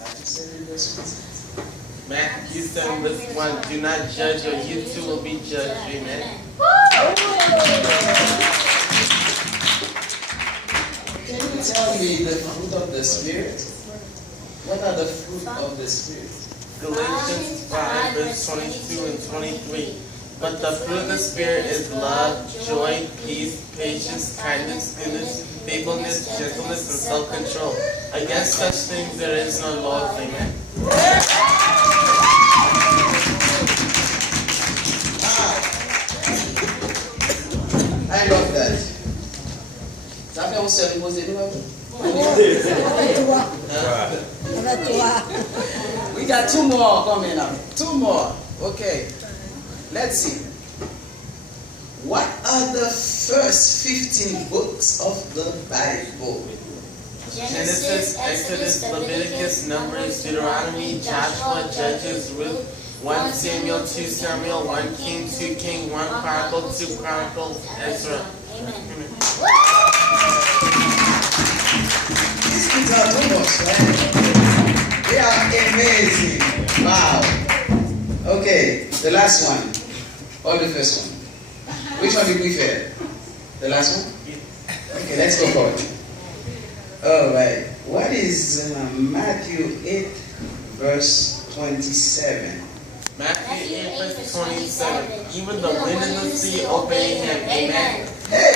Matthew 7 verse 1. Matthew 7 verse 1. Do not judge or you too will be judged. Amen. Can you tell me the fruit of the Spirit? What are the fruit of the Spirit? Galatians 5 verse 22 and 23. But the fruit of the Spirit is love, joy, peace, patience, kindness, goodness, faithfulness, gentleness, and self-control. Against such things there is no law. Amen. I love that. Ça fait on s'est reposé nous. We got two more coming up. Two more. Okay. Let's see. What are the first 15 books of the Bible? Genesis, Exodus, Leviticus, Numbers, Deuteronomy, Joshua, Judges, Ruth, 1 Samuel, 2 Samuel, 1 King, 2 King, 1 Chronicle, 2 Chronicles, Ezra. Amen. These kids are too much, right? They are amazing. Wow. Okay, the last one. Or the first one? Which one do you prefer? The last one? Okay, let's go for it. Alright. What is Matthew 8 verse 27? Matthew 8 verse 27. Even the wind and the sea obey him. Amen. Hey!